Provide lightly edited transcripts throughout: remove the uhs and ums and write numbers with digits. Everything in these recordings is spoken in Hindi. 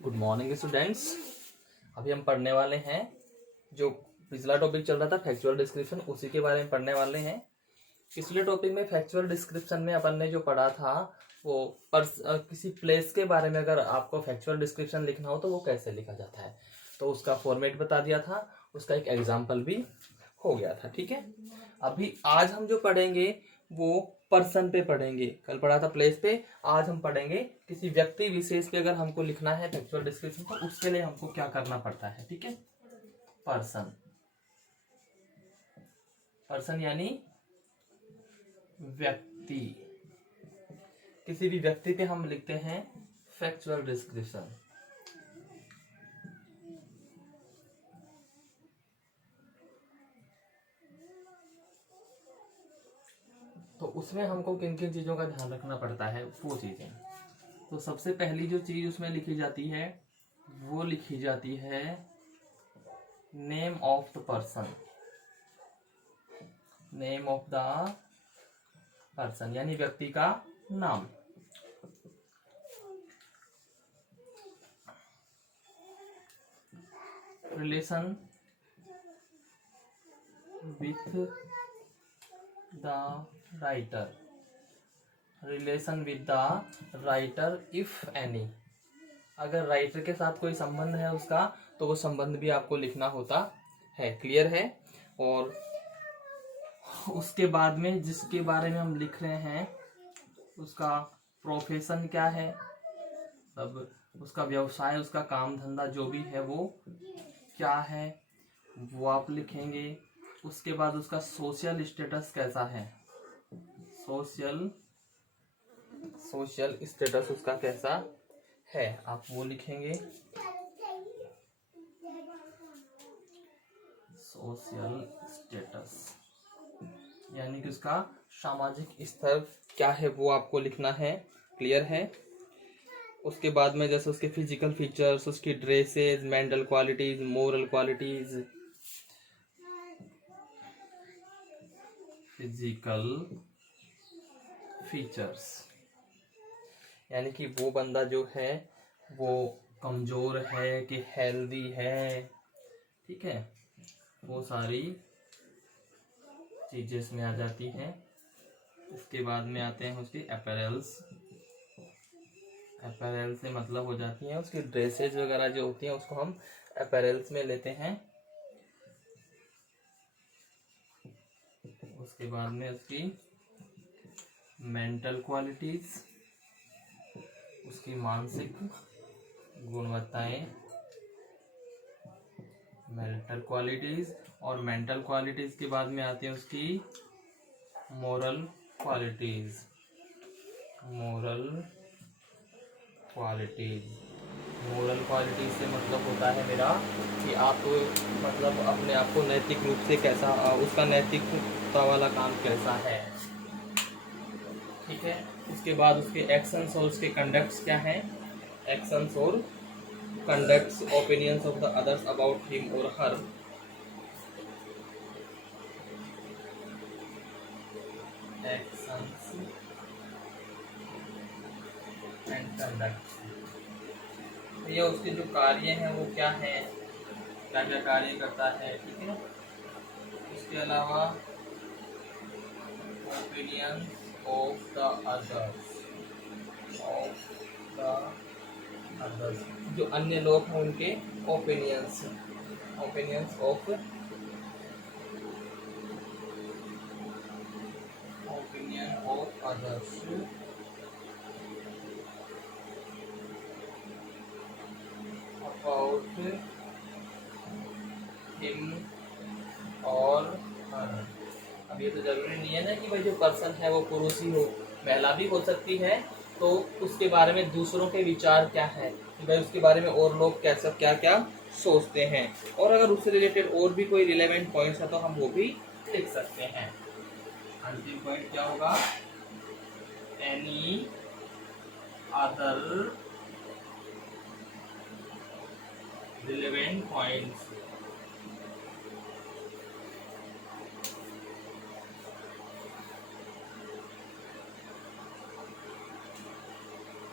Good morning students. अभी हम पढ़ने वाले हैं जो पिछला टॉपिक चल रहा था फैक्चुअल डिस्क्रिप्शन, उसी के बारे में पढ़ने वाले हैं। पिछले टॉपिक में फैक्चुअल डिस्क्रिप्शन में अपन ने जो पढ़ा था वो किसी प्लेस के बारे में अगर आपको फैक्चुअल डिस्क्रिप्शन लिखना हो तो वो कैसे लिखा जाता है, तो उसका फॉर्मेट बता दिया था, उसका एक एग्जाम्पल भी हो गया था। ठीक है, अभी आज हम जो पढ़ेंगे वो पर्सन पे पढ़ेंगे। कल पढ़ा था प्लेस पे, आज हम पढ़ेंगे किसी व्यक्ति विशेष पे अगर हमको लिखना है फैक्चुअल डिस्क्रिप्शन तो उसके लिए हमको क्या करना पड़ता है। ठीक है, पर्सन, पर्सन यानी व्यक्ति, किसी भी व्यक्ति पे हम लिखते हैं फैक्चुअल डिस्क्रिप्शन। तो उसमें हमको किन किन चीजों का ध्यान रखना पड़ता है वो चीजें। तो सबसे पहली जो चीज उसमें लिखी जाती है वो लिखी जाती है name of the person. Name of the person यानी व्यक्ति का नाम। Relation with the writer, relation with the writer if any. अगर राइटर के साथ कोई संबंध है उसका तो वो संबंध भी आपको लिखना होता है। क्लियर है। और उसके बाद में जिसके बारे में हम लिख रहे हैं उसका प्रोफेशन क्या है, अब उसका व्यवसाय, उसका काम धंधा जो भी है वो क्या है वो आप लिखेंगे। उसके बाद उसका सोशल स्टेटस कैसा है, सोशल स्टेटस उसका कैसा है आप वो लिखेंगे। सोशल स्टेटस यानी कि उसका सामाजिक स्तर क्या है वो आपको लिखना है। क्लियर है। उसके बाद में जैसे उसके फिजिकल फीचर्स, उसकी dresses, mental qualities, moral qualities, physical features यानी कि वो बंदा जो है वो कमजोर है कि हेल्दी है। ठीक है, वो सारी चीजें इसमें आ जाती हैं। इसके बाद में आते हैं उसकी अपैरल्स। अपैरल से मतलब हो जाती है उसकी ड्रेसेस वगैरह जो होती हैं उसको हम अपैरल्स में लेते हैं। उसके बाद में उसकी मेंटल क्वालिटीज, उसकी मानसिक गुणवत्ताएं, मेंटल क्वालिटीज। और मेंटल क्वालिटीज के बाद में आती है उसकी moral qualities. Moral qualities, moral qualities से मतलब होता है मेरा कि आप मतलब अपने आप को नैतिक रूप से कैसा, उसका नैतिकता वाला काम कैसा है। ठीक है, उसके बाद उसके एक्शंस और उसके कंडक्ट्स क्या हैं। एक्शंस और conducts, opinions of the others about him और हर। एक्शंस एंड कंडक्ट्स, ये उसके जो कार्य हैं वो क्या है, क्या क्या कार्य करता है। ठीक है, इसके अलावा opinions of the others, of the others जो अन्य लोग हैं उनके opinions, opinions of, opinion of others about him और हर। अब ये तो जरूरी नहीं है ना कि भाई जो पर्सन है वो पुरुष ही हो, महिला भी हो सकती है। तो उसके बारे में दूसरों के विचार क्या है कि भाई उसके बारे में और लोग कैसा क्या क्या सोचते हैं, और अगर उससे रिलेटेड और भी कोई रिलेवेंट पॉइंट्स है तो हम वो भी लिख सकते हैं। अंतिम पॉइंट क्या होगा, any other relevant points.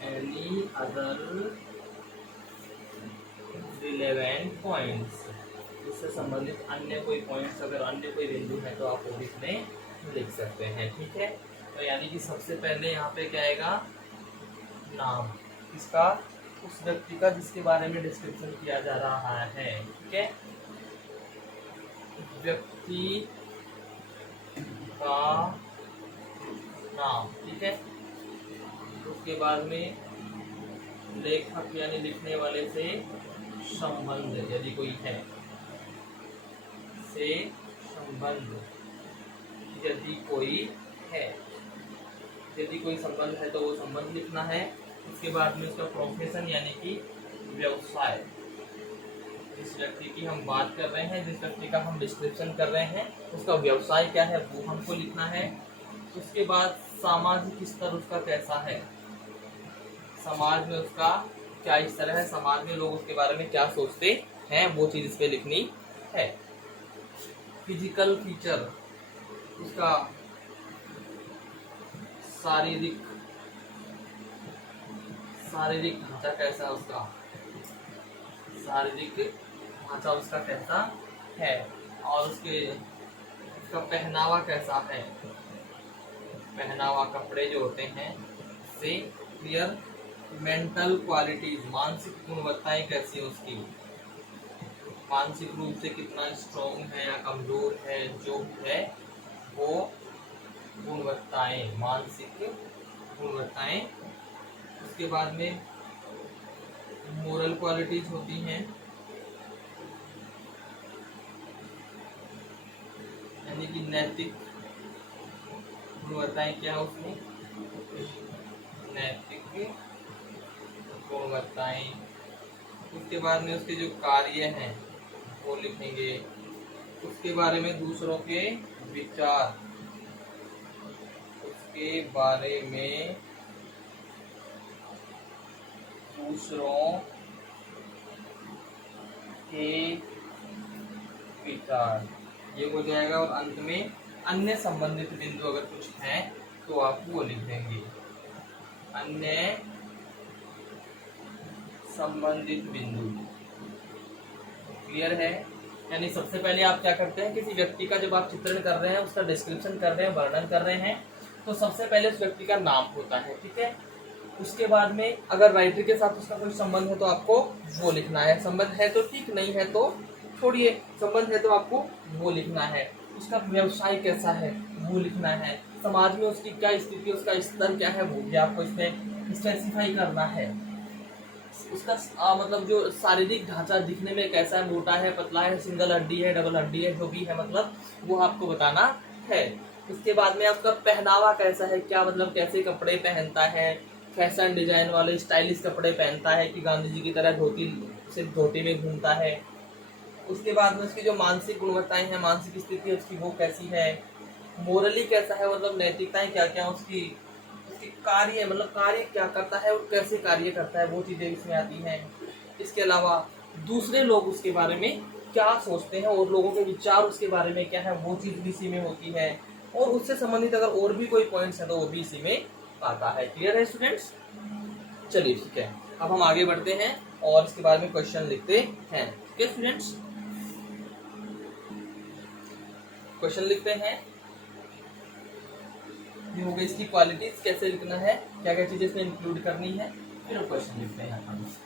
any other relevant points, इससे संबंधित अन्य कोई पॉइंट्स, अगर अन्य कोई बिंदु है तो आप वो भी इसमें लिख सकते हैं। ठीक है, तो यानी कि सबसे पहले यहाँ पे क्या आएगा, नाम इसका, उस व्यक्ति का जिसके बारे में डिस्क्रिप्शन किया जा रहा है। ठीक है, व्यक्ति का नाम। ठीक है, उसके बाद में लेखक यानी लिखने वाले से संबंध, यदि कोई है, से संबंध यदि कोई है, यदि कोई संबंध है तो वो संबंध लिखना है। उसके बाद में उसका प्रोफेशन यानी कि व्यवसाय, जिस व्यक्ति की हम बात कर रहे हैं, जिस व्यक्ति का हम डिस्क्रिप्शन कर रहे हैं, उसका व्यवसाय क्या है वो हमको लिखना है। उसके बाद सामाजिक स्तर उसका कैसा है, समाज में उसका क्या स्तर है, समाज में लोग उसके बारे में क्या सोचते हैं, वो चीज इस पे लिखनी है। फिजिकल फीचर, उसका शारीरिक ढांचा कैसा है, उसका शारीरिक ढांचा उसका कैसा है, और उसका पहनावा कैसा है, पहनावा कपड़े जो होते हैं से क्लियर। मेंटल क्वालिटीज, मानसिक गुणवत्ताएं कैसी है उसकी, मानसिक रूप से कितना स्ट्रॉन्ग है या कमजोर है, जो है वो गुणवत्ताएं, मानसिक गुणवत्ताएं। उसके बाद में मोरल क्वालिटीज होती हैं, यानी कि नैतिक गुणवत्ताएं क्या है उसमें, नैतिक गुणवत्ताएं। उसके बाद में उसके जो कार्य हैं वो लिखेंगे। उसके बारे में दूसरों के विचार, उसके बारे में दूसरों के विचार, ये हो जाएगा। और अंत में अन्य संबंधित बिंदु अगर कुछ हैं तो आप वो लिख देंगे, अन्य संबंधित बिंदु। क्लियर है? यानी सबसे पहले आप क्या करते हैं, किसी व्यक्ति का जब आप चित्रण कर रहे हैं, उसका डिस्क्रिप्शन कर रहे हैं, वर्णन कर रहे हैं, तो सबसे पहले उस व्यक्ति का नाम होता है। ठीक है, उसके बाद में अगर राइटर के साथ उसका कोई संबंध है तो आपको वो लिखना है, संबंध है तो ठीक, नहीं है तो छोड़िए, संबंध है तो आपको वो लिखना है। उसका व्यवसाय कैसा है वो लिखना है, समाज में उसकी क्या स्थिति, उसका स्तर क्या है वो भी आपको इसमें स्पेसिफाई करना है। उसका मतलब जो शारीरिक ढांचा दिखने में कैसा है, मोटा है, पतला है, सिंगल हड्डी है, डबल हड्डी है, जो भी है मतलब वो आपको बताना है। उसके बाद में आपका पहनावा कैसा है, क्या मतलब कैसे कपड़े पहनता है, फैशन डिजाइन वाले स्टाइलिश कपड़े पहनता है कि गांधी जी की तरह धोती, सिर्फ धोती में घूमता है। उसके बाद में उसकी जो मानसिक गुणवत्ताएं हैं, मानसिक स्थिति उसकी वो कैसी है, मोरली कैसा है, मतलब नैतिकताएं क्या क्या उसकी, उसकी कार्य मतलब कार्य क्या करता है और कैसे कार्य करता है, वो चीजें इसमें आती हैं। इसके अलावा दूसरे लोग उसके बारे में क्या सोचते हैं और लोगों के विचार उसके बारे में क्या है, वो चीज भी इसी में होती है। और उससे संबंधित अगर और भी कोई पॉइंट्स है तो वो भी इसी में आता है। क्लियर है स्टूडेंट्स? चलिए ठीक है, अब हम आगे बढ़ते हैं और इसके बारे में क्वेश्चन लिखते हैं। ठीक है स्टूडेंट्स, क्वेश्चन लिखते हैं। ये हो गई इसकी क्वालिटीज, कैसे लिखना है, क्या क्या चीजें इसमें इंक्लूड करनी है, फिर हम क्वेश्चन लिखते हैं यहाँ पर।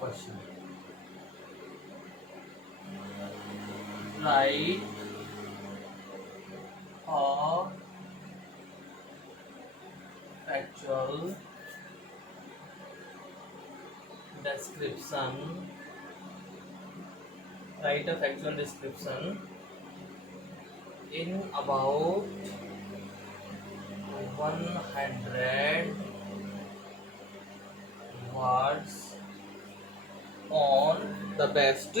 Question. Write a factual description. Write a factual description in about 100 words on the best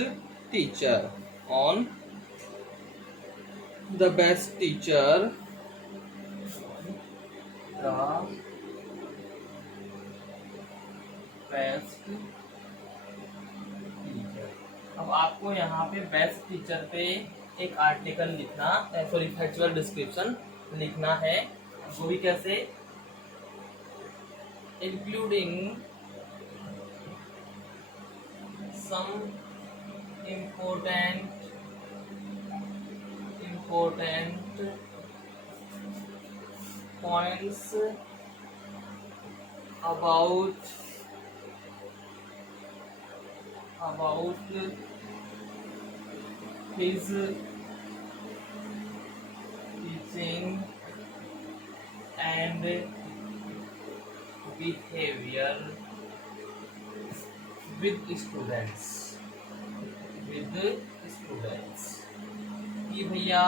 teacher, on the best teacher the best teacher. अब आपको यहाँ पे बेस्ट टीचर पे एक आर्टिकल लिखना, सॉरी फैक्चुअल डिस्क्रिप्शन लिखना है। वो भी कैसे? Including some important points about his teaching and behavior with students कि भैया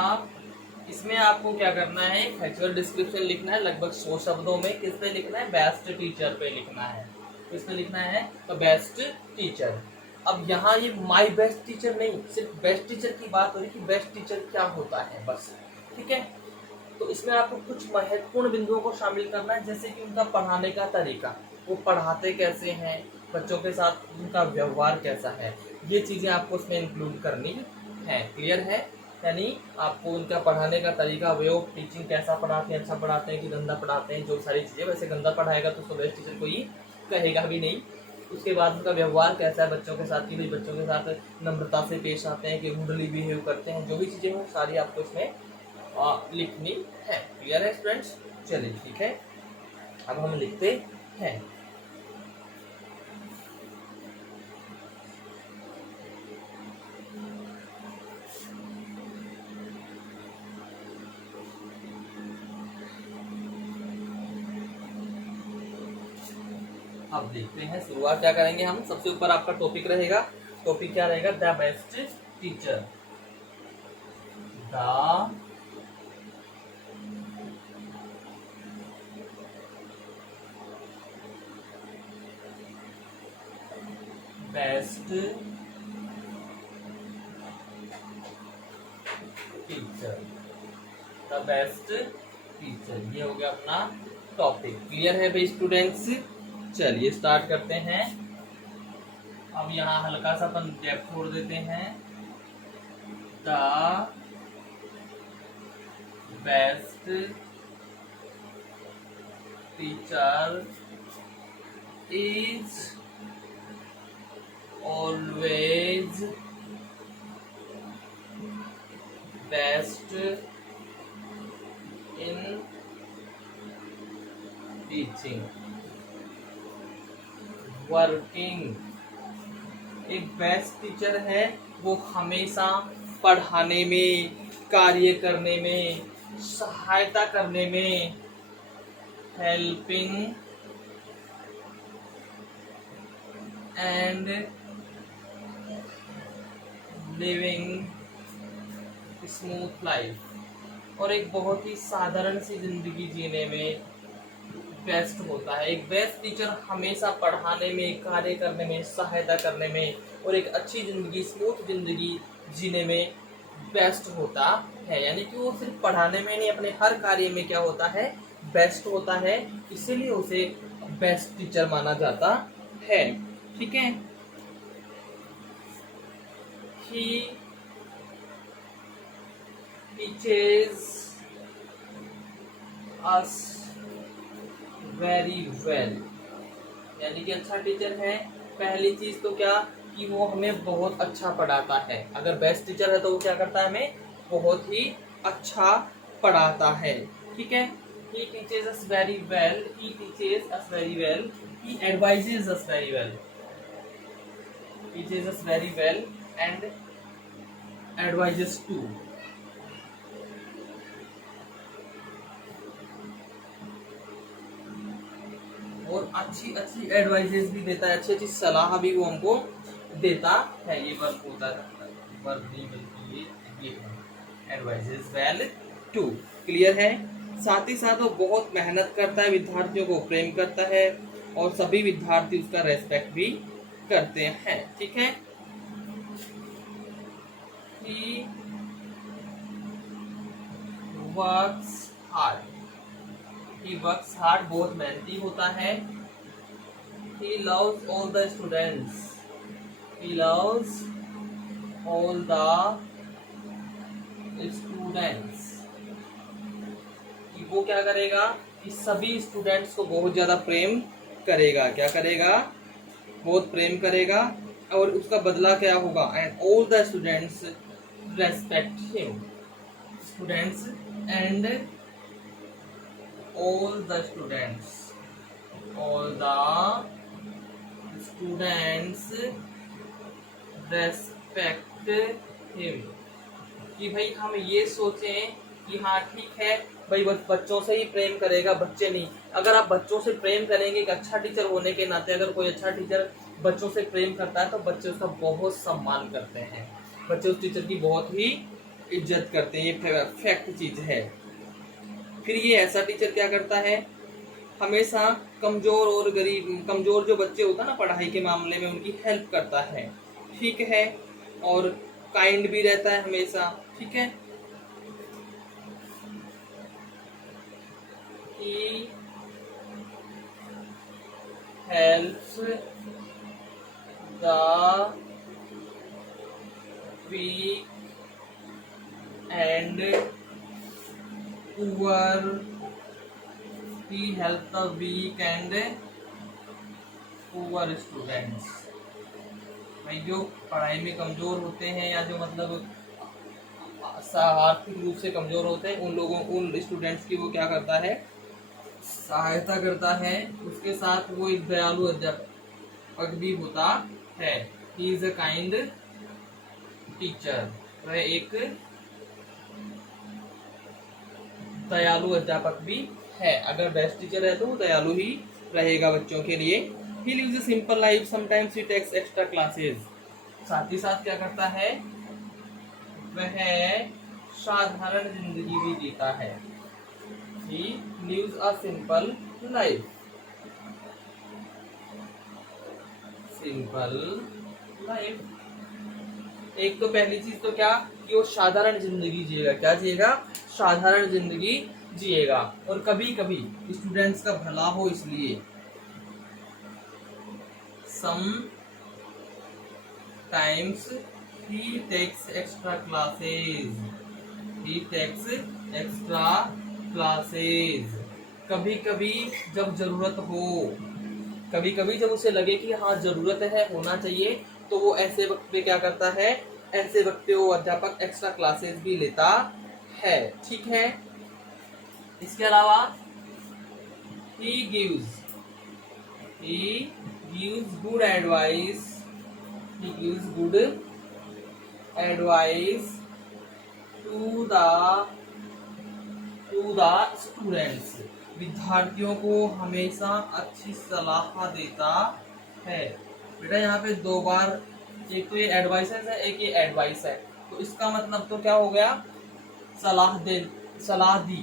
इसमें आपको क्या करना है, फैक्चुअल डिस्क्रिप्शन लिखना है लगभग 100 शब्दों में। किस पे लिखना है? बेस्ट टीचर पे लिखना है। किस पे लिखना है? तो बेस्ट टीचर। अब यहाँ ये माय बेस्ट टीचर नहीं, सिर्फ बेस्ट टीचर की बात हो रही कि बेस्ट टीचर क्या होता है बस, ठीक है। तो इसमें आपको कुछ महत्वपूर्ण बिंदुओं को शामिल करना है, जैसे कि उनका पढ़ाने का तरीका, वो पढ़ाते कैसे हैं, बच्चों के साथ उनका व्यवहार कैसा है, ये चीजें आपको उसमें इंक्लूड करनी है। क्लियर है? यानी आपको उनका पढ़ाने का तरीका, वे ऑफ टीचिंग, कैसा पढ़ाते हैं, अच्छा पढ़ाते हैं कि गंदा पढ़ाते हैं, जो सारी चीजें। वैसे गंदा पढ़ाएगा तो उसको बेस्ट टीचर कोई कहेगा भी नहीं। उसके बाद उनका व्यवहार कैसा है बच्चों के साथ, कि भाई बच्चों के साथ नम्रता से पेश आते हैं कि रूडली बिहेव करते हैं, जो भी चीजें हो सारी आपको इसमें लिखनी है। क्लियर है स्टूडेंट्स? चलिए ठीक है, अब हम लिखते हैं। अब देखते हैं शुरुआत क्या करेंगे हम। सबसे ऊपर आपका टॉपिक रहेगा। टॉपिक क्या रहेगा? The best teacher. The best teacher. The best teacher, ये हो गया अपना टॉपिक। क्लियर है भाई स्टूडेंट्स? चलिए स्टार्ट करते हैं। अब यहाँ हल्का सा अपन गैप छोड़ देते हैं। The best teacher is always best in teaching, working. एक बेस्ट टीचर है वो हमेशा पढ़ाने में, कार्य करने में, सहायता करने में, helping and living smooth life, और एक बहुत ही साधारण सी जिंदगी जीने में बेस्ट होता है। एक बेस्ट टीचर हमेशा पढ़ाने में, कार्य करने में, सहायता करने में और एक अच्छी जिंदगी, स्मूथ जिंदगी जीने में बेस्ट होता है। यानी कि वो सिर्फ पढ़ाने में नहीं, अपने हर कार्य में क्या होता है? बेस्ट होता है। इसीलिए उसे बेस्ट टीचर माना जाता है। ठीक है। He teaches us very well, यानी कि अच्छा टीचर है। पहली चीज तो क्या कि वो हमें बहुत अच्छा पढ़ाता है। अगर बेस्ट टीचर है तो वो क्या करता है? हमें बहुत ही अच्छा पढ़ाता है। ठीक है। He teaches us very well. He teaches us very well. He advises us very well. Teaches us very well and advises too. और अच्छी अच्छी एडवाइजेस भी देता है, अच्छी अच्छी सलाह भी वो हमको देता है। ये वर्ब होता है, वर्ब नहीं बल्कि ये एडवाइजेस वेल टू। क्लियर है। साथ ही साथ वो बहुत मेहनत करता है, विद्यार्थियों को प्रेम करता है और सभी विद्यार्थी उसका रेस्पेक्ट भी करते हैं। ठीक है। He works hard. He works hard, बहुत मेहनती होता है। He loves all the students, he loves all the students. वो क्या करेगा कि सभी स्टूडेंट्स को बहुत ज्यादा प्रेम करेगा। क्या करेगा? बहुत प्रेम करेगा। और उसका बदला क्या होगा? And all the students respect him, students and all the students, all the students respect him. कि भाई हम ये सोचें कि हाँ ठीक है भाई बच्चों से ही प्रेम करेगा, बच्चे नहीं। अगर आप बच्चों से प्रेम करेंगे, एक अच्छा टीचर होने के नाते अगर कोई अच्छा टीचर बच्चों से प्रेम करता है तो बच्चे उसका बहुत सम्मान करते हैं, बच्चे उस टीचर की बहुत ही इज्जत करते हैं। ये फैक्ट चीज है। फिर ये ऐसा टीचर क्या करता है, हमेशा कमजोर और गरीब, कमजोर जो बच्चे होता है ना पढ़ाई के मामले में, उनकी हेल्प करता है, ठीक है। और काइंड भी रहता है हमेशा, ठीक है। He helps the weak and poor. He helps the weak and poor students. भाई जो पढ़ाई में कमजोर होते हैं या जो मतलब आर्थिक रूप से कमजोर होते हैं, उन लोगों, उन स्टूडेंट्स की वो क्या करता है? सहायता करता है। उसके साथ वो एक दयालु अध्यापक भी होता है। He is a kind teacher, वह एक दयालु अध्यापक भी है। अगर बेस्ट टीचर है तो वो दयालु ही रहेगा बच्चों के लिए। He lives a simple life, sometimes he takes extra classes. साथ ही साथ क्या करता है? वह साधारण जिंदगी भी जीता है। He lives a simple life. Simple life. एक तो पहली चीज तो क्या कि वो साधारण जिंदगी जिएगा। क्या जिएगा? साधारण जिंदगी जिएगा। और कभी कभी स्टूडेंट्स का भला हो इसलिए sometimes he takes extra classes. He takes extra classes. कभी कभी जब जरूरत हो, कभी कभी जब उसे लगे कि हाँ जरूरत है, होना चाहिए, तो वो ऐसे वक्त पे क्या करता है? ऐसे वक्त पे वो अध्यापक एक्स्ट्रा क्लासेस भी लेता है, ठीक है। इसके अलावा he gives good advice, he gives good advice to the students. विद्यार्थियों को हमेशा अच्छी सलाह देता है। बेटा यहाँ पे दो बार, एक तो ये एडवाइसेस है, एक ये एडवाइस है, तो इसका मतलब तो क्या हो गया? सलाह दी,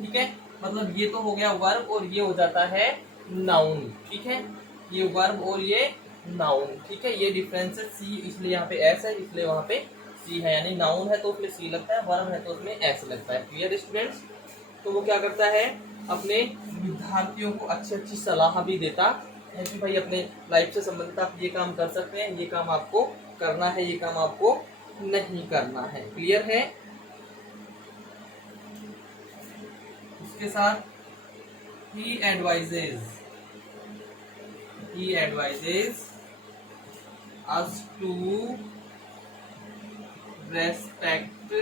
ठीक है। मतलब ये तो हो गया वर्ब और ये हो जाता है नाउन, ठीक है। ये वर्ब और ये नाउन, ठीक है। ये डिफरेंस है सी, इसलिए यहाँ पे एस है, इसलिए वहां पे सी है। यानी नाउन है तो उसमें सी लगता है, वर्ब है तो उसमें एस लगता है। Clear students? तो वो क्या करता है? अपने विद्यार्थियों को अच्छी सलाह भी देता है कि भाई अपने लाइफ से संबंधित आप ये काम कर सकते हैं, ये काम आपको करना है, ये काम आपको नहीं करना है। क्लियर है? उसके साथ he advises us to respect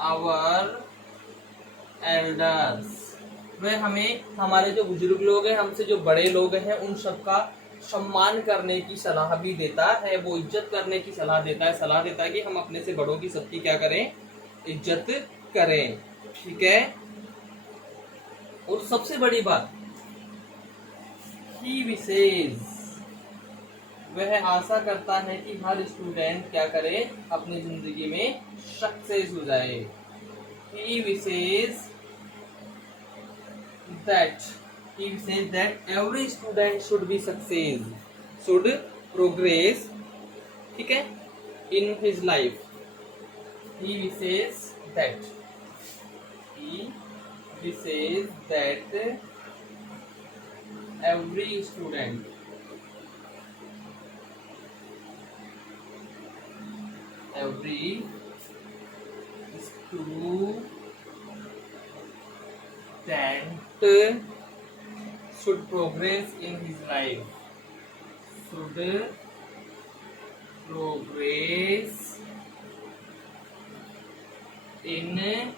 our elders. वह हमें, हमारे जो बुजुर्ग लोग हैं, हमसे जो बड़े लोग हैं, उन सबका सम्मान करने की सलाह भी देता है। वो इज्जत करने की सलाह देता है कि हम अपने से बड़ों की सबकी क्या करें? इज्जत करें, ठीक है। और सबसे बड़ी बात, ही विशेष, वह आशा करता है कि हर स्टूडेंट क्या करे? अपनी जिंदगी में सक्सेस हो जाए। He says that every student should be success, should progress, ठीक है, in his life. He says that This says that every student should progress in his life. Should progress in his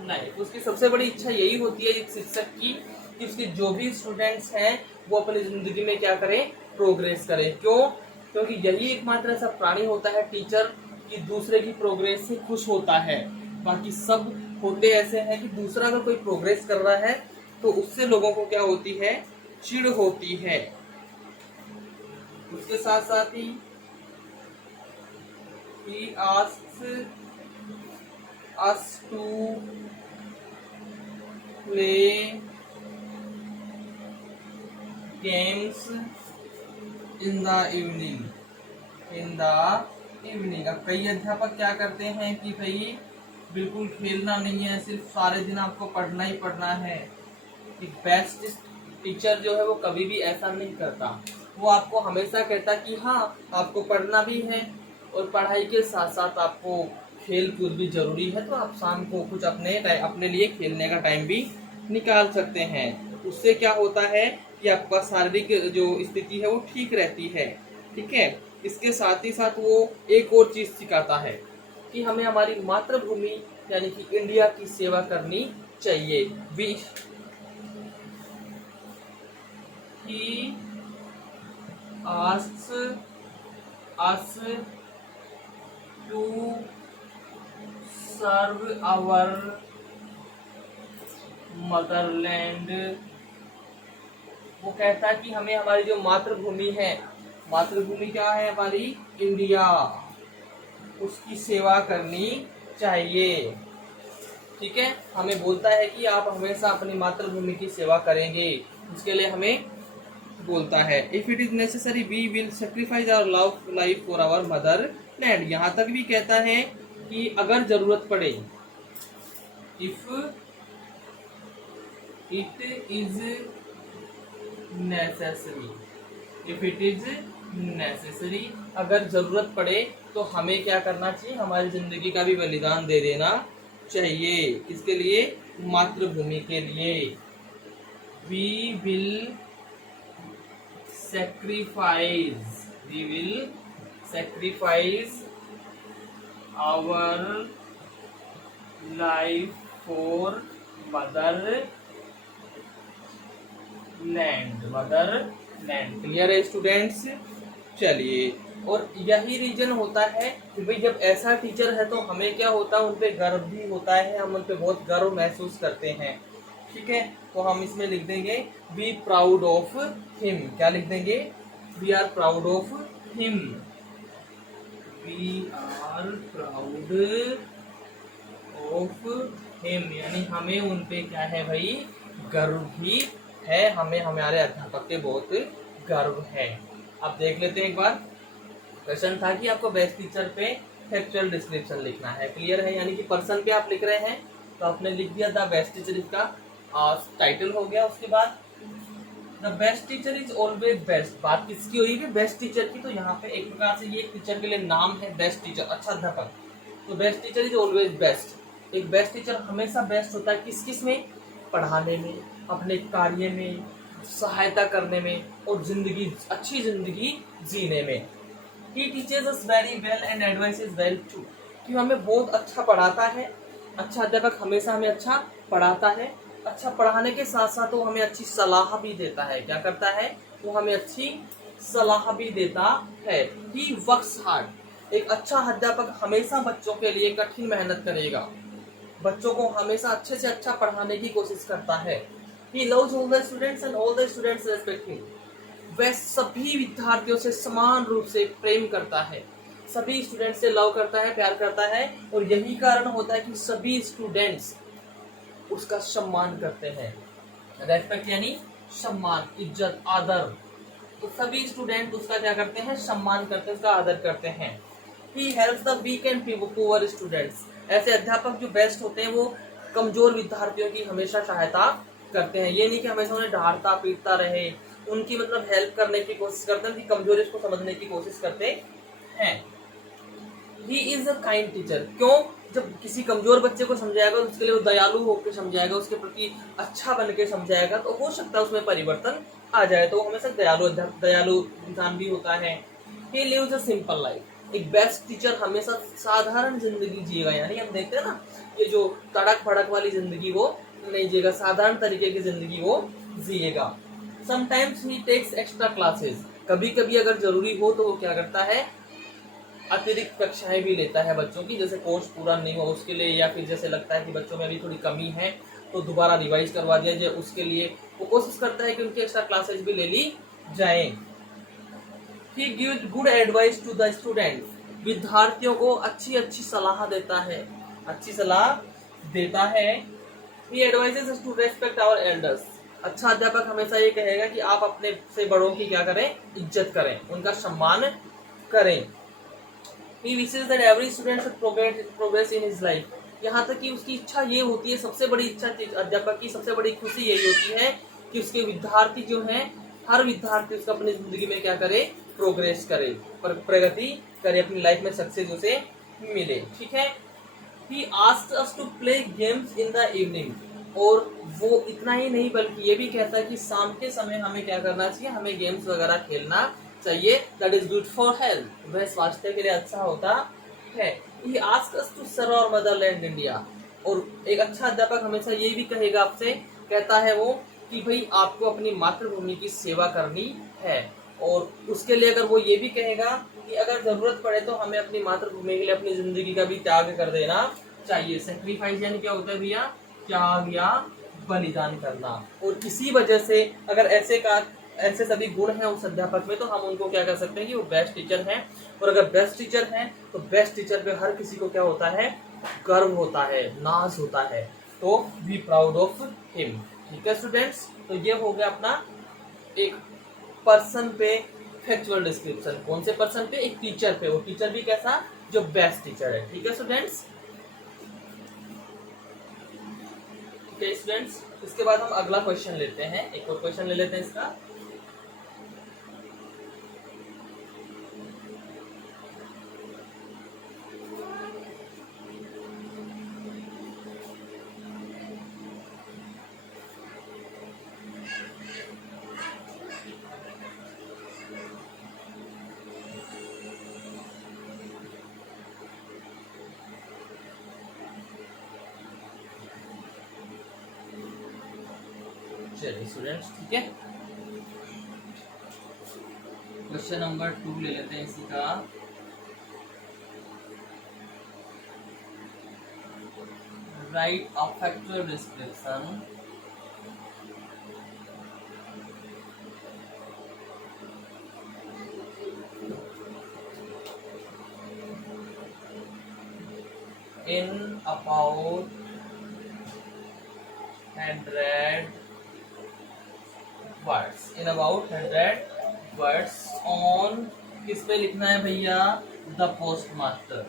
life. उसकी सबसे बड़ी इच्छा यही होती है एक शिक्षक की कि उसके जो भी स्टूडेंट्स हैं वो अपनी जिंदगी में क्या करें, प्रोग्रेस करें। क्यों? क्योंकि यही एकमात्र ऐसा प्राणी होता है टीचर कि दूसरे की प्रोग्रेस से खुश होता है। बाकी सब होते ऐसे हैं कि दूसरा अगर कोई प्रोग्रेस कर रहा है तो उससे लोगों को क्या होती है, चिढ़ होती है। उसके साथ साथ ही he asks us to play games in the evening। अब कई अध्यापक क्या करते हैं कि भाई बिल्कुल खेलना नहीं है, सिर्फ सारे दिन आपको पढ़ना ही पढ़ना है। बेस्ट टीचर जो है वो कभी भी ऐसा नहीं करता। वो आपको हमेशा कहता कि हाँ आपको पढ़ना भी है और पढ़ाई के साथ साथ आपको खेल कूद भी जरूरी है, तो आप शाम को कुछ अपने लिए खेलने का टाइम भी निकाल सकते हैं। उससे क्या होता है कि आपका शारीरिक जो स्थिति है वो ठीक रहती है। ठीक है, इसके साथ ही साथ वो एक और चीज सिखाता है कि हमें हमारी मातृभूमि यानी कि इंडिया की सेवा करनी चाहिए। He asks us to serve our motherland। वो कहता है कि हमें हमारी जो मातृभूमि है, मातृभूमि क्या है हमारी, इंडिया, उसकी सेवा करनी चाहिए। ठीक है, हमें बोलता है कि आप हमेशा अपनी मातृभूमि की सेवा करेंगे, उसके लिए हमें बोलता है। If it is necessary we will sacrifice our life for our motherland. यहाँ तक भी कहता है कि अगर जरूरत पड़े, इफ इट इज नेसेसरी, अगर जरूरत पड़े तो हमें क्या करना चाहिए, हमारी जिंदगी का भी बलिदान दे देना चाहिए। किसके लिए, मातृभूमि के लिए। We will sacrifice our life for motherland। Clear है स्टूडेंट्स? चलिए, और यही रीजन होता है कि भाई जब ऐसा टीचर है तो हमें क्या होता है, उन पे गर्व भी होता है, हम उन पे बहुत गर्व महसूस करते हैं। ठीक है, तो हम इसमें लिख देंगे बी प्राउड ऑफ हिम। क्या लिख देंगे, we are proud of him. We are proud of him, यानी हमें उन पे क्या है भाई, गर्व भी है। हमें हमारे अध्यापक के बहुत गर्व है। अब देख लेते हैं एक बार। क्वेश्चन था कि आपको बेस्ट टीचर पे फैक्चुअल डिस्क्रिप्शन लिखना है। क्लियर है, यानी कि पर्सन पे आप लिख रहे हैं तो आपने लिख दिया द बेस्ट टीचर, इसका टाइटल हो गया। उसके बाद the best teacher is always best. बात किसकी हो रही है, बेस्ट टीचर की। तो यहाँ पे एक प्रकार से ये टीचर के लिए नाम है बेस्ट टीचर, अच्छा अध्यापक। तो best teacher is always best. एक बेस्ट टीचर हमेशा बेस्ट होता है किस किस में, पढ़ाने में, अपने कार्य में, सहायता करने में और अच्छी जिंदगी जीने में। He teaches us very well and advises well too। कि हमें बहुत अच्छा पढ़ाता है। अच्छा अध्यापक हमेशा हमें अच्छा पढ़ाता है। अच्छा पढ़ाने के साथ साथ वो हमें अच्छी सलाह भी देता है। क्या करता है, वो हमें अच्छी सलाह भी देता है। He works hard। एक अच्छा अध्यापक हमेशा बच्चों के लिए कठिन मेहनत करेगा, बच्चों को हमेशा अच्छे से अच्छा पढ़ाने की कोशिश करता है। He loves all the students and all the students respect him। वह सभी विद्यार्थियों से समान रूप से प्रेम करता है, सभी स्टूडेंट से लव करता है, प्यार करता है। और यही कारण होता है कि सभी स्टूडेंट्स उसका सम्मान करते हैं। रेस्पेक्ट यानी सम्मान, इज्जत, आदर। तो सभी स्टूडेंट उसका क्या करते हैं, सम्मान करते हैं, उसका आदर करते हैं। He helps the weak and poor students. ऐसे अध्यापक जो बेस्ट होते हैं वो कमजोर विद्यार्थियों की हमेशा सहायता करते हैं। ये नहीं कि हमेशा उन्हें डांटता पीटता रहे, उनकी मतलब हेल्प करने की कोशिश करते हैं, उनकी कमजोरी को समझने की कोशिश करते हैं। He is a kind teacher. क्यों? जब किसी कमजोर बच्चे को समझाएगा तो उसके लिए वो दयालु होकर समझाएगा, उसके प्रति अच्छा बन के समझाएगा, तो हो सकता है उसमें परिवर्तन आ जाए। तो वो हमेशा दयालु इंसान भी होता है। He lives a simple life. एक बेस्ट टीचर हमेशा साधारण जिंदगी जिएगा। यानी हम देखते हैं ना, ये जो तड़क भड़क वाली जिंदगी वो नहीं जिएगा, साधारण तरीके की जिंदगी वो जिएगा। Sometimes he takes extra classes. कभी कभी अगर जरूरी हो तो वो क्या करता है, अतिरिक्त कक्षाएं भी लेता है बच्चों की, जैसे कोर्स पूरा नहीं हो उसके लिए, या फिर जैसे लगता है कि बच्चों में अभी थोड़ी कमी है तो दोबारा रिवाइज करवा दिया जाए, उसके लिए वो कोशिश करता है कि उनकी एक्स्ट्रा क्लासेस भी ले ली जाए। He gives good advice to the student. विद्यार्थियों को अच्छी अच्छी सलाह देता है, अच्छी सलाह देता है। He advises us to respect our elders. अच्छा अध्यापक हमेशा ये कहेगा कि आप अपने से बड़ों की क्या करें, इज्जत करें, उनका सम्मान करें। He wishes that every student should progress in his life। यहाँ तक कि उसकी इच्छा ये होती है, सबसे बड़ी इच्छा अध्यापक की सबसे बड़ी खुशी यही होती है कि उसके विद्यार्थी जो हैं, हर विद्यार्थी उसका अपनी जिंदगी में क्या करे, प्रोग्रेस करे, प्रगति करे, अपनी लाइफ में सक्सेस उसे मिले। ठीक है। He asked us to play games in the evening। और वो इतना ही नहीं बल्कि ये भी कहता है कि शाम के समय हमें क्या करना चाहिए, हमें गेम्स वगैरह खेलना चाहिए। That is good for health, वह स्वास्थ्य के लिए अच्छा होता है। He asked us to serve our motherland India। और एक अच्छा अध्यापक हमेशा ये भी कहेगा आपसे, कहता है वो कि भाई आपको अपनी मातृभूमि की सेवा करनी है। और उसके लिए अगर वो ये भी कहेगा कि अगर जरूरत पड़े तो हमें अपनी मातृभूमि के लिए अपनी जिंदगी का भी त्याग कर देना चाहिए। सेक्रीफाइस यानी क्या होता है भैया, त्याग या बलिदान करना। और इसी वजह से अगर ऐसे सभी गुण हैं उस अध्यापक में, तो हम उनको क्या कर सकते हैं कि वो बेस्ट टीचर हैं। और अगर बेस्ट टीचर हैं तो बेस्ट टीचर पे हर किसी को क्या होता है, गर्व होता है, नाज होता है। तो बी प्राउड ऑफ हिम। ठीक है स्टूडेंट्स, तो ये हो गया अपना एक पर्सन पे फैक्चुअल डिस्क्रिप्शन। कौन से पर्सन पे, एक टीचर पे, वो टीचर भी कैसा, जो बेस्ट टीचर है। ठीक है स्टूडेंट्स। ठीक है स्टूडेंट्स, इसके बाद हम अगला क्वेश्चन लेते हैं, एक और क्वेश्चन ले लेते हैं इसका। चलिए स्टूडेंट्स, ठीक है, क्वेश्चन नंबर 2 ले लेते हैं इसी का। Right a factual description in about 100 words. In about 100 words on, किस पे लिखना है भैया, the post master.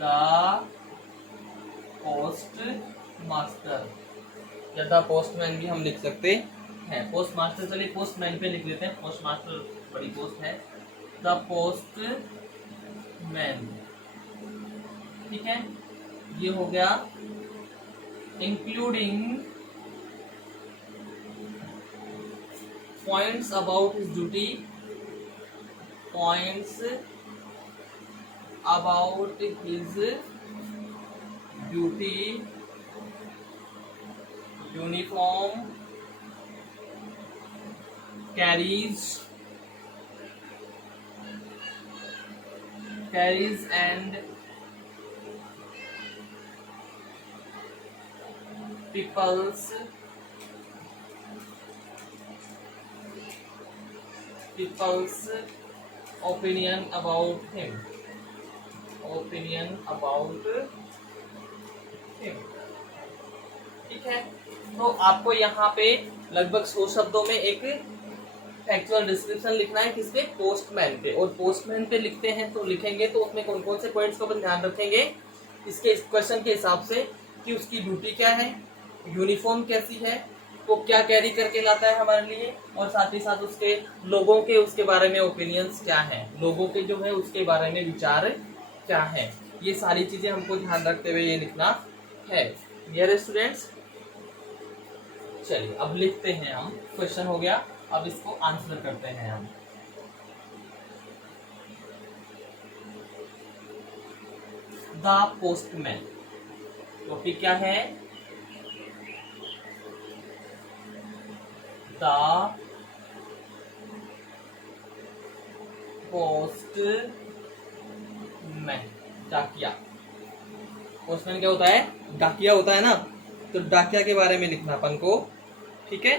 The post master या द पोस्टमैन भी हम लिख सकते हैं। पोस्ट मास्टर, चलिए पोस्टमैन पे लिख लेते हैं, पोस्ट मास्टर बड़ी पोस्ट है। द पोस्टमैन, ठीक है, ये हो गया। Including points about his duty, points about his duty, uniform, carries and people's opinion about him, ठीक है। तो आपको यहाँ पे लगभग 100 शब्दों में एक फैक्चुअल डिस्क्रिप्शन लिखना है किसपे, पोस्टमैन पे। और पोस्टमैन पे लिखते हैं तो लिखेंगे तो उसमें कौन कौन से पॉइंट्स को अपन ध्यान रखेंगे इसके इस क्वेश्चन के हिसाब से, कि उसकी ड्यूटी क्या है, यूनिफॉर्म कैसी है, वो क्या कैरी करके लाता है हमारे लिए, और साथ ही साथ उसके लोगों के उसके बारे में ओपिनियंस क्या है, लोगों के जो है उसके बारे में विचार क्या है। ये सारी चीजें हमको ध्यान रखते हुए ये लिखना है। Clear students? चलिए अब लिखते हैं हम, क्वेश्चन हो गया, अब इसको आंसर करते हैं हम। द पोस्टमैन, टॉपिक क्या है, द पोस्टमैन, डाकिया। पोस्टमैन क्या होता है, डाकिया होता है ना, तो डाकिया के बारे में लिखना अपन को, ठीक है।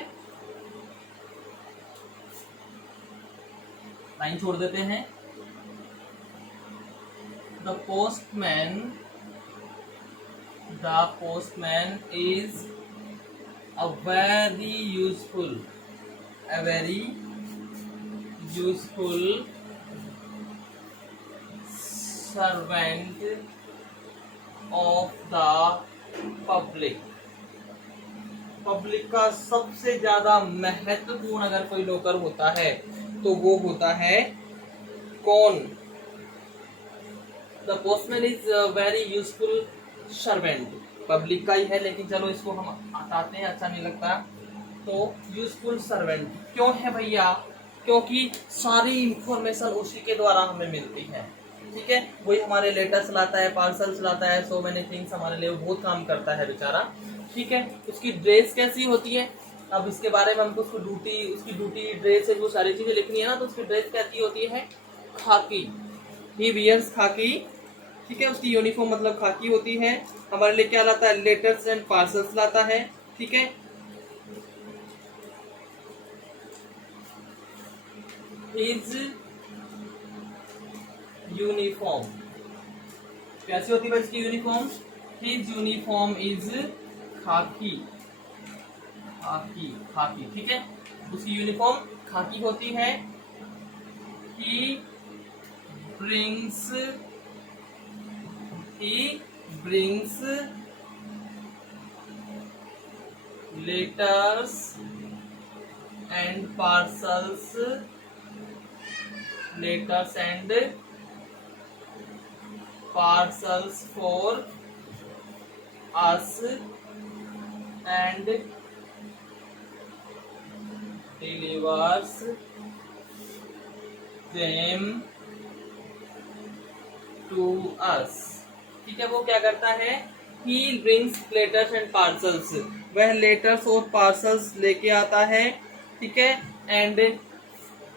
लाइन छोड़ देते हैं। The postman is a very useful servant of the public। Public का सबसे ज्यादा महत्वपूर्ण अगर कोई नौकर होता है तो वो होता है कौन, the postman is very useful servant, public का ही है, लेकिन चलो इसको हम हटाते हैं, अच्छा नहीं लगता। तो यूजफुल सर्वेंट क्यों है भैया, क्योंकि सारी इंफॉर्मेशन उसी के द्वारा हमें मिलती है, ठीक है। वही हमारे लेटर्स लाता है, पार्सल्स लाता है, सो मेनी थिंग्स हमारे लिए बहुत काम करता है बेचारा, ठीक है। उसकी ड्रेस कैसी होती है, अब इसके बारे में हमको उसकी ड्यूटी ड्रेस है, वो सारी चीजें लिखनी है ना, तो उसकी ड्रेस कैसी होती है, खाकी, ही वियर्स खाकी, ठीक है। उसकी यूनिफॉर्म मतलब खाकी होती है। हमारे लिए क्या लाता है, लेटर्स एंड पार्सल्स लाता है, ठीक है। हिज यूनिफॉर्म कैसी होती है इसकी यूनिफॉर्म, हिज यूनिफॉर्म इज खाकी, खाकी, ठीक है। उसकी यूनिफॉर्म खाकी होती है। ही brings letters and parcels for us and delivers them to us, ठीक है। वो क्या करता है, he brings letters and parcels, वह लेटर्स और पार्सल्स लेके आता है, ठीक है। एंड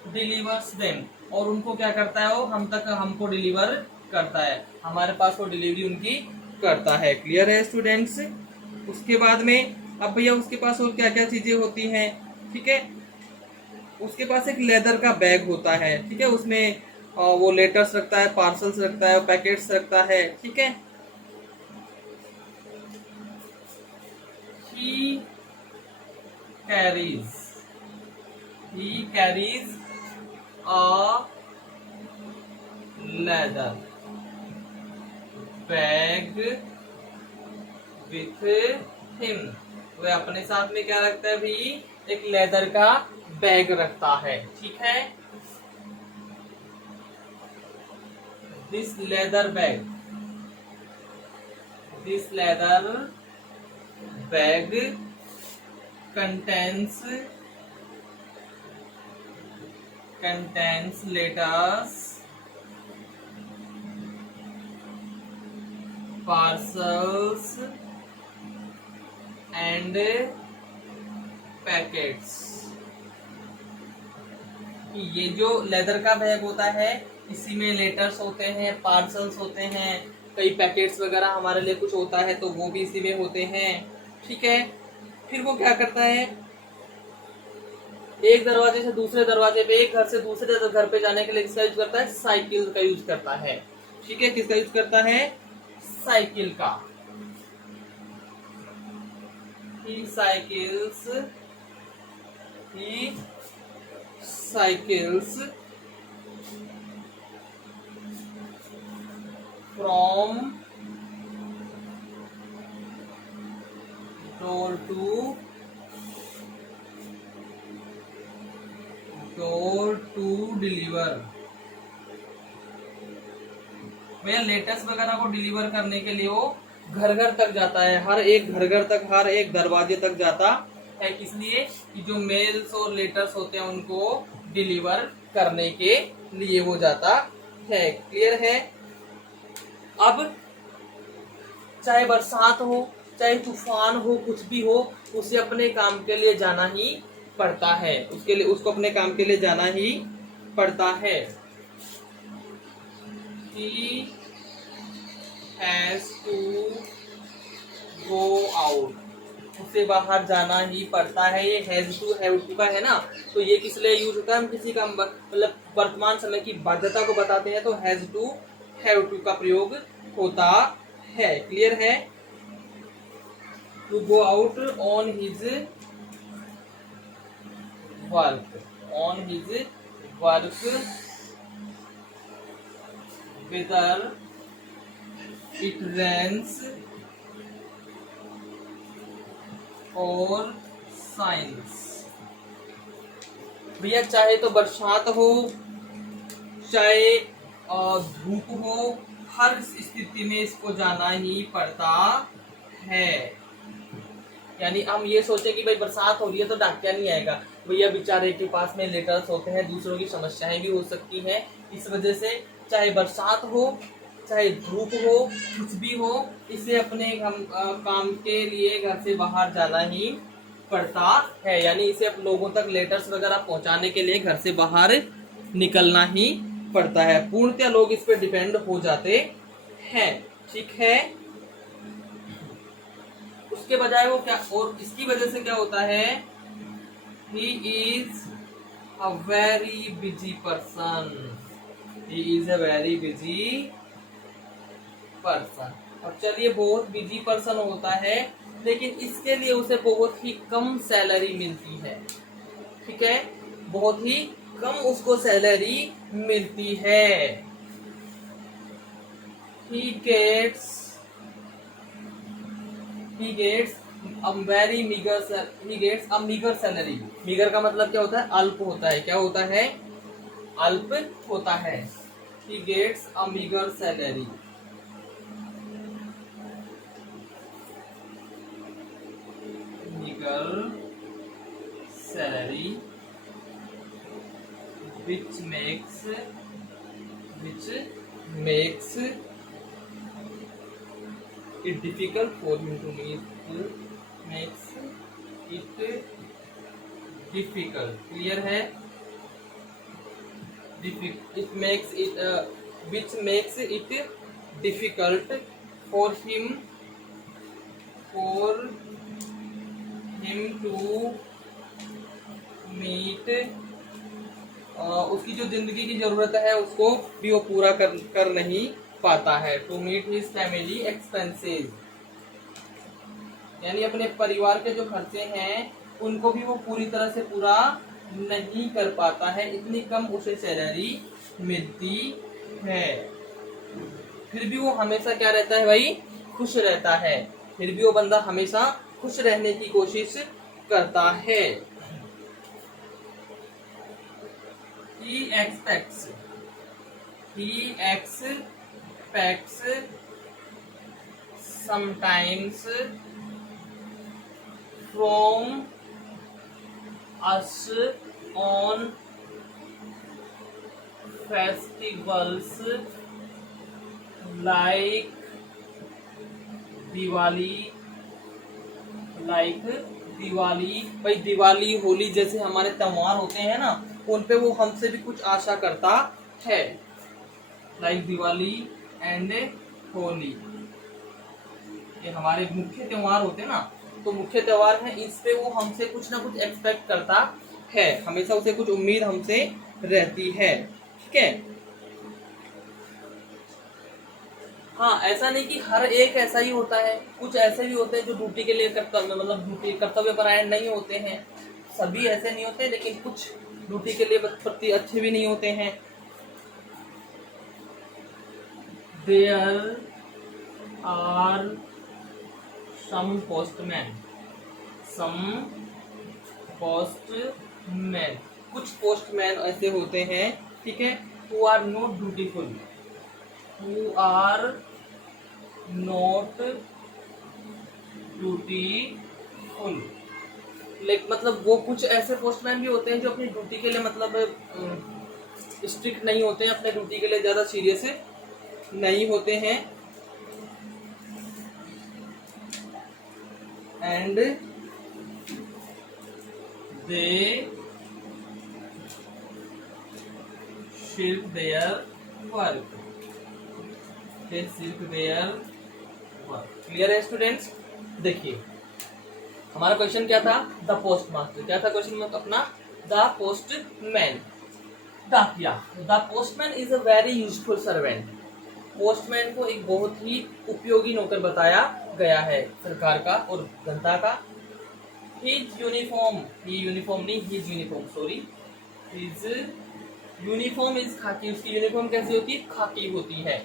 डिलीवर्स देम, और उनको क्या करता है, वो हम तक हमको डिलीवर करता है, हमारे पास वो डिलीवरी उनकी करता है। क्लियर है स्टूडेंट्स? उसके बाद में अब भैया उसके पास और क्या क्या चीजें होती हैं, ठीक है। उसके पास एक लेदर का बैग होता है, ठीक है, उसमें वो लेटर्स रखता है, पार्सल्स रखता है, पैकेट्स रखता है, ठीक है। He carries a leather bag with him, वह अपने साथ में क्या रखता है भाई, एक लेदर का बैग रखता है, ठीक है। This leather bag contains letters, parcels and packets. ये जो लेदर का बैग होता है इसी में लेटर्स होते हैं, पार्सल्स होते हैं, कई पैकेट्स वगैरह हमारे लिए कुछ होता है तो वो भी इसी में होते हैं, ठीक है। फिर वो क्या करता है, एक दरवाजे से दूसरे दरवाजे पे, एक घर से दूसरे घर पे जाने के लिए किसका यूज करता है, साइकिल का यूज करता है, ठीक है। किसका यूज करता है, साइकिल का। He cycles from door to deliver। भैया लेटेस्ट वगैरह को डिलीवर करने के लिए वो घर घर तक जाता है, हर एक घर तक, हर एक दरवाजे तक जाता है। इसलिए कि जो मेल्स और लेटर्स होते हैं उनको डिलीवर करने के लिए वो जाता है। क्लियर है? अब चाहे बरसात हो, चाहे तूफान हो, कुछ भी हो, उसे अपने काम के लिए जाना ही पड़ता है, उसको अपने काम के लिए जाना ही पड़ता है। He has to go out, उसे बाहर जाना ही पड़ता है। ये हैज टू हैव टू का है ना, तो ये किस लिए यूज होता है? हम किसी का मतलब वर्तमान समय की बाध्यता को बताते हैं तो हैज टू हैव टू का प्रयोग होता है। क्लियर है? To go out on his work, whether it rains or shines। भैया चाहे तो बरसात हो, चाहे धूप हो, हर स्थिति में इसको जाना ही पड़ता है। यानी हम ये सोचें कि भाई बरसात हो रही है तो डाकिया नहीं आएगा, भैया बेचारे के पास में लेटर्स होते हैं, दूसरों की समस्याएं भी हो सकती हैं। इस वजह से चाहे बरसात हो, चाहे धूप हो, कुछ भी हो, इसे अपने काम के लिए घर से बाहर जाना ही पड़ता है। यानी इसे अब लोगों तक लेटर्स वगैरह पहुंचाने के लिए घर से बाहर निकलना ही पड़ता है। पूर्णतः लोग इस पे डिपेंड हो जाते हैं। ठीक है? उसके बजाय वो क्या, और इसकी वजह से क्या होता है? He is a very busy person। He is a very busy person। अब चलिए, बहुत बिजी पर्सन होता है, लेकिन इसके लिए उसे बहुत ही कम सैलरी मिलती है। ठीक है? बहुत ही कम उसको सैलरी मिलती है। He gets a very meager salary। meager का मतलब क्या होता है? अल्प होता है। क्या होता है? अल्प होता है। He gets a meager salary। meager salary which makes it difficult for him to makes it difficult। Clear है? it makes it which makes it difficult for him to meet उसकी जो जिंदगी की जरूरत है उसको भी वो पूरा कर नहीं पाता है। To meet his family expenses, यानी अपने परिवार के जो खर्चे हैं उनको भी वो पूरी तरह से पूरा नहीं कर पाता है। इतनी कम उसे सैलरी मिलती है। फिर भी वो हमेशा क्या रहता है भाई? खुश रहता है। फिर भी वो बंदा हमेशा खुश रहने की कोशिश करता है। He expects sometimes from us on festivals like Diwali. भाई दिवाली, होली जैसे हमारे त्योहार होते हैं ना, उन पे वो हमसे भी कुछ आशा करता है। लाइक दिवाली एंड होली, ये हमारे मुख्य त्योहार होते हैं ना, तो मुख्य त्योहार है, इस पे वो हमसे कुछ ना कुछ एक्सपेक्ट करता है। हमेशा उसे कुछ उम्मीद हमसे रहती है। ठीक है? हाँ, ऐसा नहीं कि हर एक ऐसा ही होता है, कुछ ऐसे भी होते हैं जो ड्यूटी के लिए कर्तव्य परायण नहीं होते हैं। सभी ऐसे नहीं होते, लेकिन कुछ ड्यूटी के लिए प्रति अच्छे भी नहीं होते हैं। देयर आर सम पोस्टमैन, कुछ पोस्टमैन ऐसे होते हैं, ठीक है, हु आर नॉट ड्यूटीफुल, मतलब वो कुछ ऐसे पोस्टमैन भी होते हैं जो अपनी ड्यूटी के लिए मतलब स्ट्रिक्ट नहीं होते हैं, अपने ड्यूटी के लिए ज्यादा सीरियस नहीं होते हैं। And they shirk their work, clear है स्टूडेंट्स। देखिए हमारा क्वेश्चन क्या था, द पोस्ट मास्टर, क्या था क्वेश्चन अपना, द पोस्टमैन, डाकिया। The postman is a very useful servant, postman को एक बहुत ही उपयोगी नौकर बताया गया है सरकार का और जनता का। हिज यूनिफॉर्म इज खाकी, उसकी यूनिफॉर्म कैसी होती है, खाकी होती है।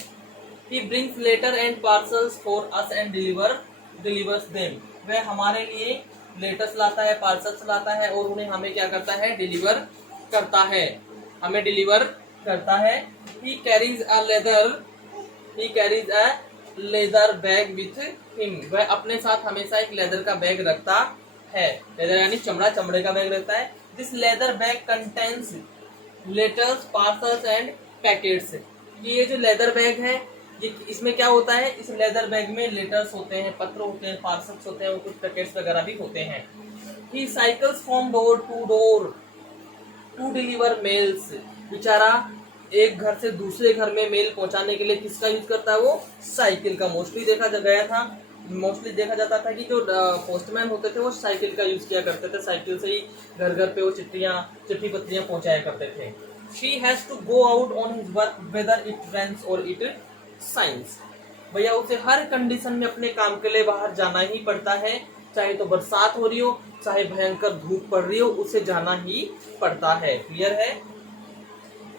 He brings letter and parcels for us and delivers them, वह हमारे लिए लेटर्स लाता है, पार्सल्स लाता है और उन्हें हमें क्या करता है, डिलीवर करता है, हमें डिलीवर करता है। He carries a leather bag with him, वह अपने साथ हमेशा एक लेदर का बैग रखता है, लेदर यानी चमड़े का बैग रखता है। This leather bag contains letters, parcels and packets, ये जो लेदर बैग है इसमें क्या होता है, इस लेदर बैग में लेटर्स होते हैं, पत्र होते हैं, पार्सल्स होते हैं और कुछ पैकेट्स वगैरह भी होते हैं। He cycles from door to door to deliver mails, बेचारा एक घर से दूसरे घर में मेल पहुंचाने के लिए किसका यूज करता है, वो साइकिल का। मोस्टली देखा जाता था कि जो पोस्टमैन होते थे वो साइकिल का यूज किया करते थे, साइकिल से ही घर घर पे वो चिट्ठी पत्रियां पहुंचाया करते थे। She has to go out on his work whether it rains or it shines, भैया उसे हर कंडीशन में अपने काम के लिए बाहर जाना ही पड़ता है, चाहे तो बरसात हो रही हो, चाहे भयंकर धूप पड़ रही हो, उसे जाना ही पड़ता है। क्लियर है।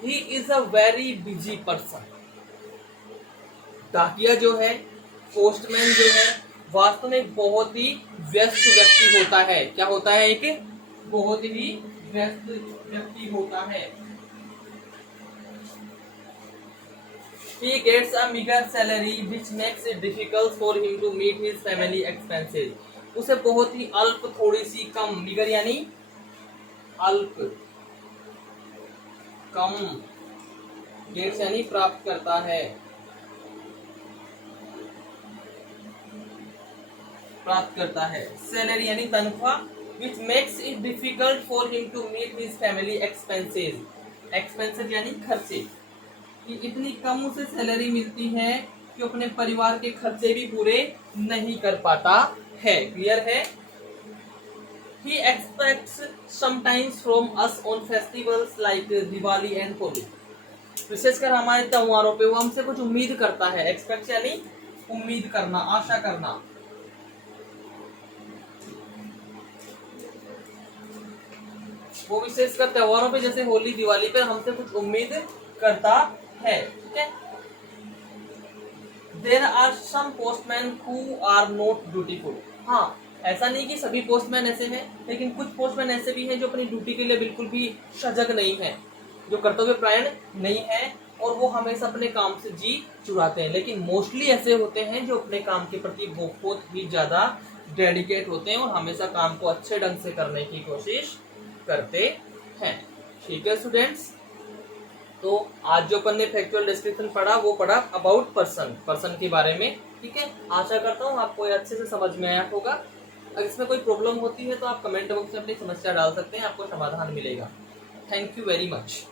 He is a very busy person, डाकिया जो है, पोस्टमैन जो है, वास्तव में बहुत ही व्यस्त व्यक्ति होता है। क्या होता है, एक बहुत ही व्यस्त व्यक्ति होता है। He gets a meager salary which makes it difficult for him to meet his family expenses, उसे बहुत ही अल्प, थोड़ी सी कम, meager यानी अल्प, कम, gets यानी प्राप्त करता है, सैलरी यानी तनख्वाह, which makes it difficult for him to meet his family expenses यानी खर्चे, कि इतनी कम उसे सैलरी मिलती है कि अपने परिवार के खर्चे भी पूरे नहीं कर पाता है। क्लियर है। He expects sometimes from us on festivals like Diwali and Holi, विशेषकर हमारे त्योहारों पे वो हमसे कुछ उम्मीद करता है। एक्सपेक्ट यानी उम्मीद करना, आशा करना। वो विशेषकर त्योहारों पे जैसे होली दिवाली पे हमसे कुछ उम्मीद करता है। ठीक है। There are some postmen who are not dutiful, हाँ ऐसा नहीं कि सभी पोस्टमैन ऐसे हैं, लेकिन कुछ पोस्टमैन ऐसे भी हैं जो अपनी ड्यूटी के लिए बिल्कुल भी सजग नहीं है, जो कर्तव्यपरायण नहीं है और वो हमेशा अपने काम से जी चुराते हैं। लेकिन मोस्टली ऐसे होते हैं जो अपने काम के प्रति बहुत ही ज्यादा डेडिकेट होते हैं और हमेशा काम को अच्छे ढंग से करने की कोशिश करते हैं। ठीक है स्टूडेंट्स, तो आज जो अपन ने फैक्चुअल डिस्क्रिप्शन पढ़ा वो पढ़ा अबाउट पर्सन के बारे में। ठीक है, आशा करता हूँ आपको अच्छे से समझ में आया होगा। अगर इसमें कोई प्रॉब्लम होती है तो आप कमेंट बॉक्स में अपनी समस्या डाल सकते हैं, आपको समाधान मिलेगा। Thank you very much.